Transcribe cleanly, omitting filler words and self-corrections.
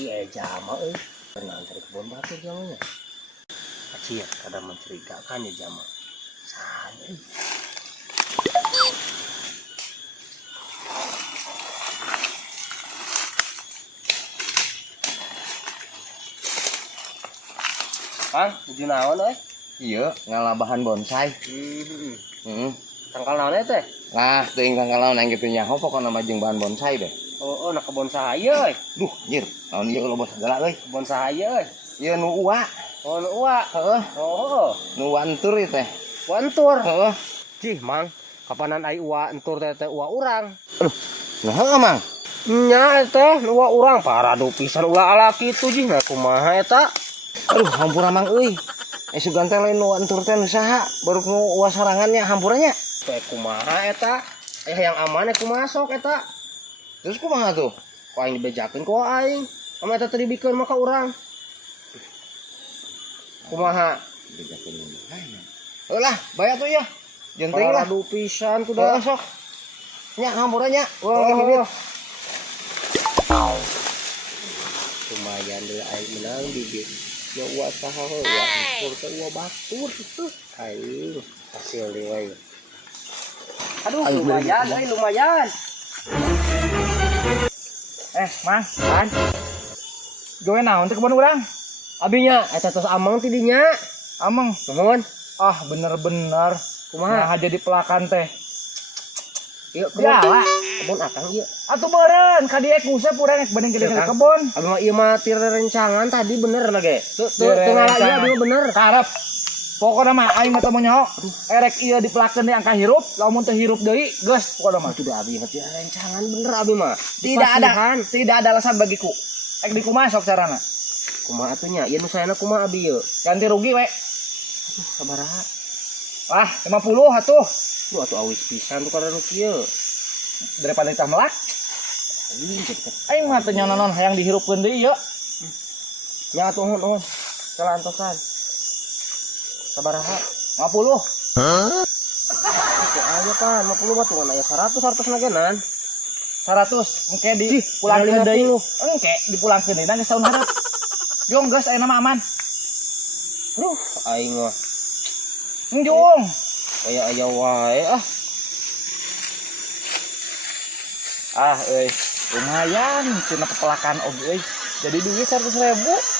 Iya jama pernah antri kebun batu jamanya. Acil kada mencurigakan ya jama. Sani. Kang, tujuh naon Iya, ngalah bahan bonsai. Tangkal naon teh? Nah, teuing tangkal naon kitu nya. Pokona mah jeung bahan bonsai deh. Oh, nak kebon sahaya Duh, anjir, naon ieu loba segala euy. Kebon sahaya Ieu nu uwa. Oh, nu uwa. Heeh. Oh, Nu wantur ieu teh. wantur. Heeh. Cih, Mang, kapanan ai uwa entur teh uwa urang. Nah, heeh, Mang. Nya teh uwa urang paradu pisan ulah ala kitu jih nah kumaha eta? Aduh, hampura Mang euy. Sugan teh lain nu wantur teh nu saha? Baru nu uwa sorangannya hampurannya. Teh kumaha eta? Yang aman kumaha sok eta? Terus kumaha tuh? Ku aing dibejakeun ku aing. Ama eta teh dibikeun mah ka urang. Kumaha? Dibejakeun mana? Heulah, bayar tuh ya. Jeung teuing lah. Paradu pisan tuh dah. Sok. Nya hampurannya. Wah. Lumayan deh aing menang bibit. Ya uwa saha uwa ukur teh uwa batur tuh. Aing hasil deui we. Aduh, lumayan euy, lumayan. Mang, kan? Jowe naon teh kebon urang? Abinya eta tos amang ti dinya. Ameng. Nuhun. Ah, bener-bener. Kumaha? Nah, jadi pelakan teh. Ieu Jala. kebun akang ieu. Atuh beureun ka dieu kusep urang banding Iya, ke Kang. kebon. Abi mah ieu mah tir rencangan tadi bener lagi. Teu ngala ieu abi mah bener. Karep. Pokona mah aing mah teu moal. Erek ieu dipelakeun di angka hirup, lamun teu hirup deui, geus pokona mah. Itu dah abi mah tir rencangan bener abi mah. Tidak ada alasan bagiku. Ek di kumaha sok carana. Kumaha atunya? Ieu nu saena kumaha abi ieu? Ganti rugi we. Sabaraha? Ah, 50 atuh. Duh atuh awis pisan tuh karena nu kieu. Daripada kita melak. Anjing cepet. Aing mah teu nyononon hayang dihirupkeun deui ieu. Nya atuh nuhun. Salah antosan. Sabaraha? 50. Oke aja kan, 50 mah tuh aya 100 nagenan. 100 engke di pulangkeun deui. Engke dipulangkeun deui nangis tahun hareup. Jong geus aya mah aman. Aduh, aing mah Jong. aya wae ah. Lumayan cenah kepelakan oge euy. Jadi duit 100.000.